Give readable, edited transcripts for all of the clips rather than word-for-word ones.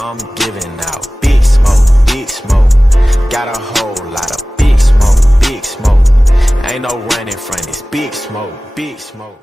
I'm giving out big smoke, big smoke. Got a whole lot of big smoke, big smoke. Ain't no running from this big smoke, big smoke.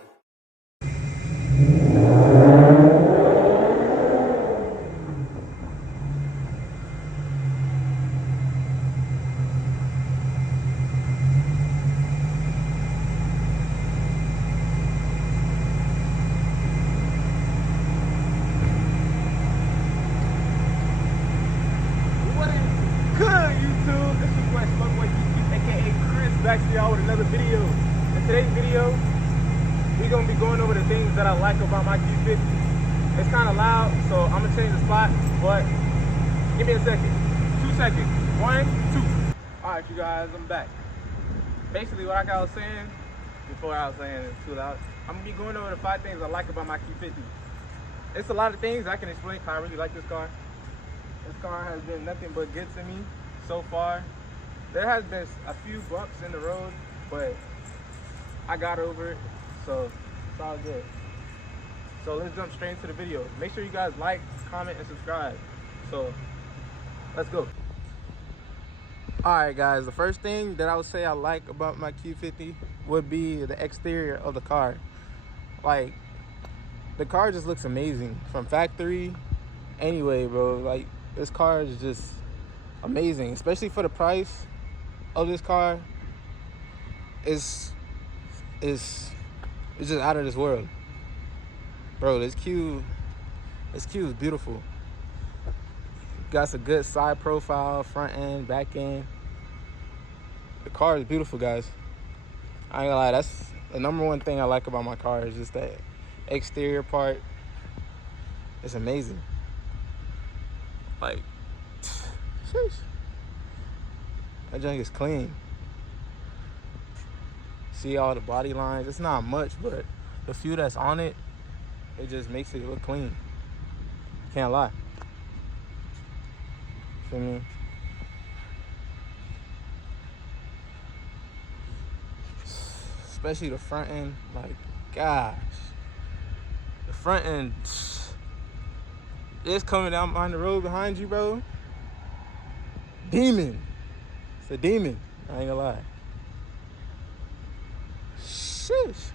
YouTube, this is my Smoke aka Chris, back to y'all with another video. In today's video, we're gonna be going over the things that I like about my Q50. It's kind of loud, so I'm gonna change the spot, but give me a second. 2 seconds. 1, 2. All right, you guys, I'm back. Basically, like I was saying before, I was saying it's too loud. I'm gonna be going over the 5 things I like about my Q50. It's a lot of things I can explain how I really like this car. This car has been nothing but good to me so far. There has been a few bumps in the road, but I got over it, so it's all good. So let's jump straight into the video. Make sure you guys like, comment, and subscribe. So let's go. All right, guys, the first thing that I would say I like about my Q50 would be the exterior of the car. Like, the car just looks amazing from factory. Anyway, bro, like, this car is just amazing, especially for the price of this car. It's just out of this world, bro. This Q is beautiful. Got some good side profile, front end, back end. The car is beautiful, guys. I ain't gonna lie, that's the #1 thing I like about my car, is just that exterior part. It's amazing. Like, sheesh. That junk is clean. See all the body lines. It's not much, but the few that's on it, it just makes it look clean. Can't lie. Feel me? Especially the front end. Like, gosh. The front end, it's coming down behind the road behind you, bro. Demon. It's a demon. I ain't gonna lie. Sheesh.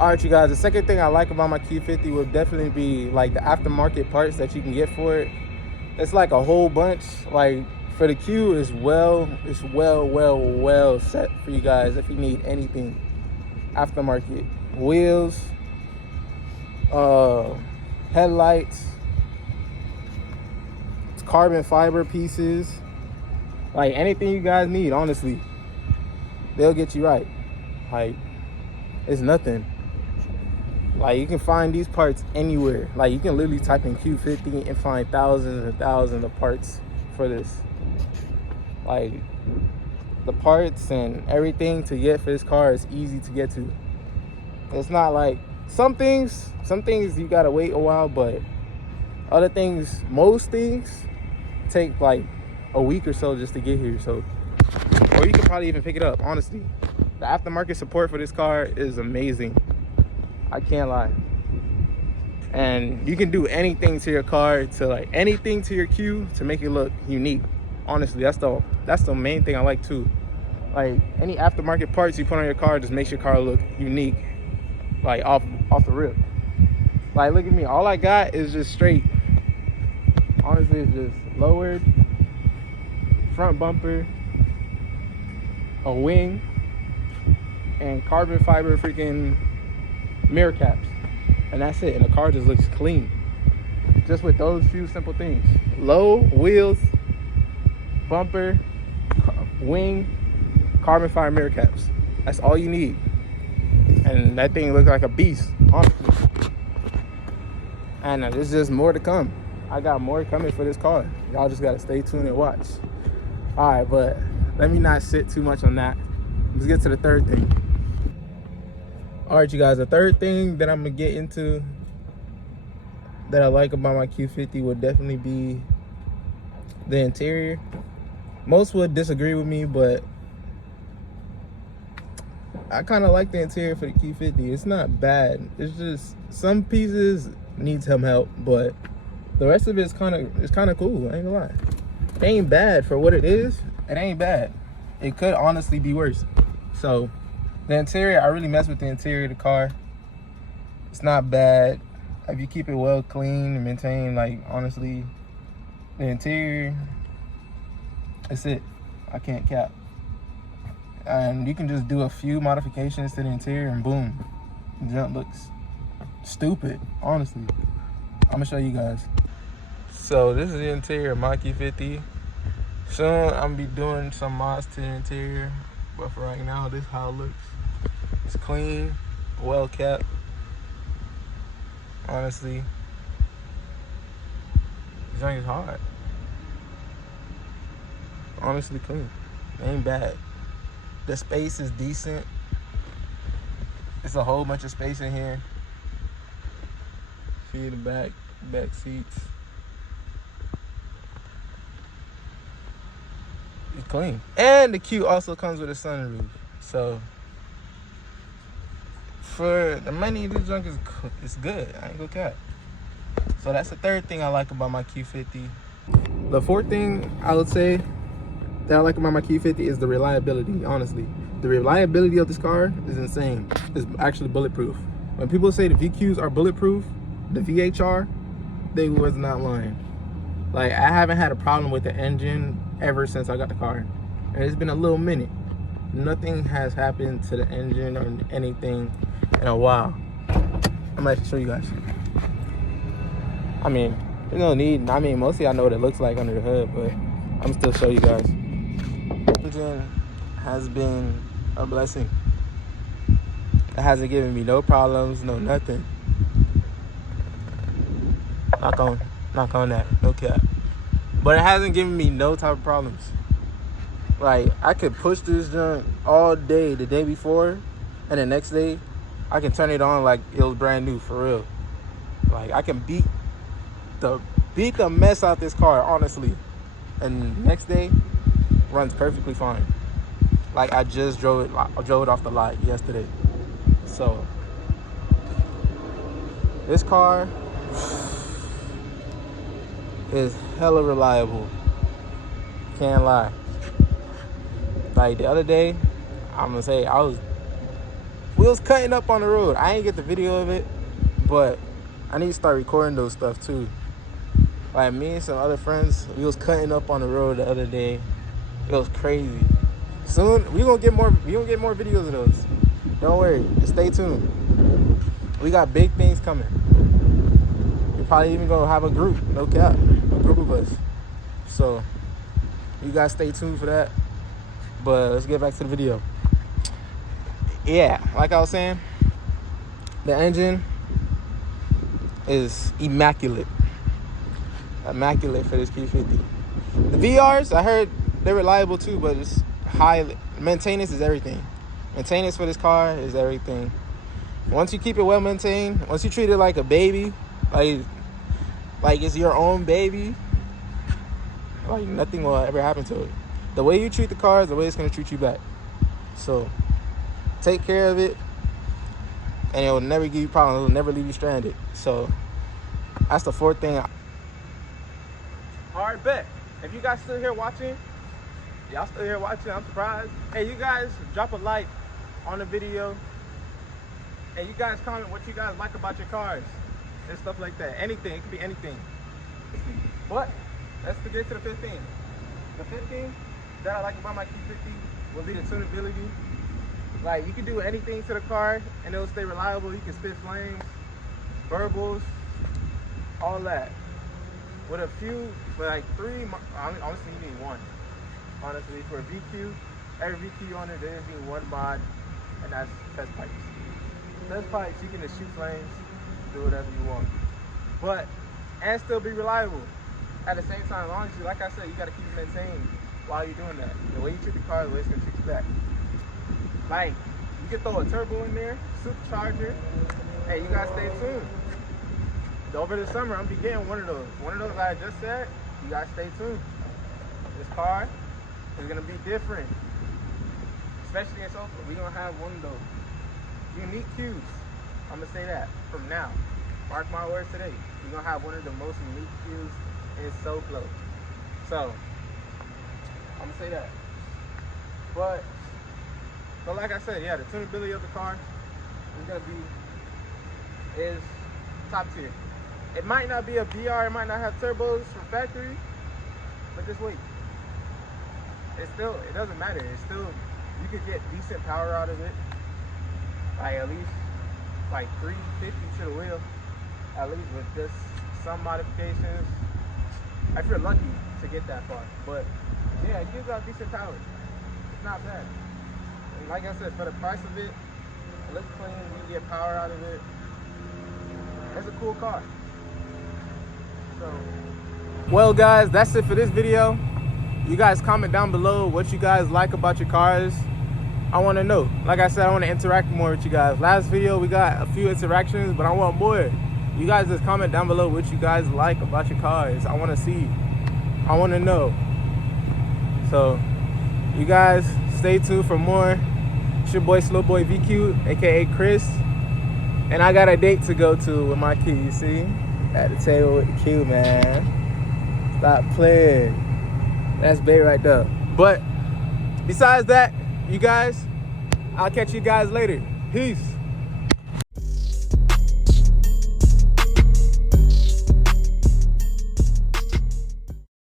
All right, you guys. The second thing I like about my Q50 would definitely be like the aftermarket parts that you can get for it. It's like a whole bunch. Like for the Q, it's well set for you guys if you need anything aftermarket. Wheels, headlights, carbon fiber pieces, like anything you guys need, honestly, they'll get you right. Like, it's nothing. Like, you can find these parts anywhere. Like, you can literally type in Q50 and find thousands and thousands of parts for this. Like, the parts and everything to get for this car is easy to get to. It's not like some things you gotta wait a while, but other things, most things take like a week or so just to get here. So, or you can probably even pick it up. Honestly, the aftermarket support for this car is amazing. I can't lie. And you can do anything to your car, to like anything to your Q, to make it look unique. Honestly, that's the main thing I like too. Like, any aftermarket parts you put on your car just makes your car look unique, like off the rip. Like, look at me, all I got is just straight, honestly, it's just lowered front bumper, a wing, and carbon fiber freaking mirror caps, and that's it. And the car just looks clean, just with those few simple things: low wheels, bumper, wing, carbon fiber mirror caps. That's all you need, and that thing looks like a beast, honestly. And there's just more to come. I got more coming for this car. Y'all just gotta stay tuned and watch. All right, but let me not sit too much on that. Let's get to the third thing. All right, you guys, the third thing that I'm gonna get into that I like about my Q50 would definitely be the interior. Most would disagree with me, but I kind of like the interior for the Q50. It's not bad. It's just some pieces need some help, but The rest of it is kind of cool. I ain't gonna lie. It ain't bad for what it is. It ain't bad. It could honestly be worse. So the interior, I really mess with the interior of the car. It's not bad if you keep it well clean and maintained. Like, honestly, the interior, it's it. I can't cap. And you can just do a few modifications to the interior and boom, the junk looks stupid, honestly. I'm gonna show you guys. So this is the interior of my Q50. Soon I'm gonna be doing some mods to the interior, but for right now, this is how it looks. It's clean, well kept. Honestly, this thing is hard. Honestly, clean. It ain't bad. The space is decent. It's a whole bunch of space in here. See the back seats. It's clean. And the Q also comes with a sunroof. So for the money, this junk is good. I ain't gonna cap. So that's the third thing I like about my Q50. The fourth thing I would say that I like about my Q50 is the reliability. Honestly, the reliability of this car is insane. It's actually bulletproof. When people say the VQs are bulletproof, the VHR, they was not lying. Like, I haven't had a problem with the engine ever since I got the car, and it's been a little minute. Nothing has happened to the engine or anything in a while. I'm gonna show you guys. I mean, there's no need. I mean, mostly I know what it looks like under the hood, but I'm still show you guys. The engine has been a blessing. It hasn't given me no problems, no nothing. Knock on that, no cap. But it hasn't given me no type of problems. Like, I could push this junk all day the day before, and the next day I can turn it on like it was brand new, for real. Like, I can beat the mess out this car, honestly, and next day runs perfectly fine. Like, I just drove it off the lot yesterday. So this car is hella reliable. Can't lie. Like, the other day, I'm gonna say we was cutting up on the road. I ain't get the video of it, but I need to start recording those stuff too. Like, me and some other friends, we was cutting up on the road the other day. It was crazy. Soon we gonna get more videos of those. Don't worry, just stay tuned. We got big things coming. We're probably even gonna have a group, no cap, a group of us. So you guys stay tuned for that. But let's get back to the video. Yeah, like I was saying, the engine is immaculate for this Q50. The VRs, I heard they're reliable too, but it's high maintenance is everything. Maintenance for this car is everything. Once you keep it well maintained, once you treat it like a baby, like it's your own baby, like nothing will ever happen to it. The way you treat the car is the way it's gonna treat you back. So take care of it, and it will never give you problems. It will never leave you stranded. So that's the fourth thing. All right, bet. If you guys still here watching, y'all still here watching, I'm surprised. Hey, you guys drop a like on the video. Hey, you guys comment what you guys like about your cars and stuff like that. Anything, it could be anything. But let's get to the fifth thing. The fifth thing that I like about my Q50 will be the tunability. Like, you can do anything to the car and it'll stay reliable. You can spit flames, burbles, all that. With a few, like three, honestly you need one. Honestly, for a VQ, every VQ on it, there's one mod, and that's test pipes. Test pipes, you can just shoot flames, do whatever you want. But, and still be reliable. At the same time, honestly, like I said, you gotta keep it maintained while you're doing that. The way you treat the car, the way it's gonna treat you back. Like, you can throw a turbo in there, supercharger. Hey, you guys stay tuned. Over the summer, I'm gonna be getting one of those. One of those I just said, you guys stay tuned. This car is gonna be different. Especially in Sofa, we're gonna have one of those unique Qs. I'm gonna say that from now. Mark my words today. You're gonna have one of the most unique Qs in SoFlo. So I'm gonna say that. But like I said, yeah, the tunability of the car is top tier. It might not be a VR, it might not have turbos from factory, but just wait. It doesn't matter. It's still, you could get decent power out of it. Like at least like 350 to the wheel, at least with just some modifications. I feel lucky to get that far, but yeah, it gives out decent power. It's not bad. And like I said, for the price of it, it looks clean. You get power out of it. It's a cool car. So, well, guys, that's it for this video. You guys comment down below what you guys like about your cars. I want to know. Like I said, I want to interact more with you guys. Last video we got a few interactions, but I want more. You guys just comment down below what you guys like about your cars. I want to see. I want to know. So you guys stay tuned for more. It's your boy Slow Boy VQ, aka Chris, and I got a date to go to with my Q. You see, at the table with the Q, man. Stop playing. That's bait right there. But besides that, you guys, I'll catch you guys later. Peace.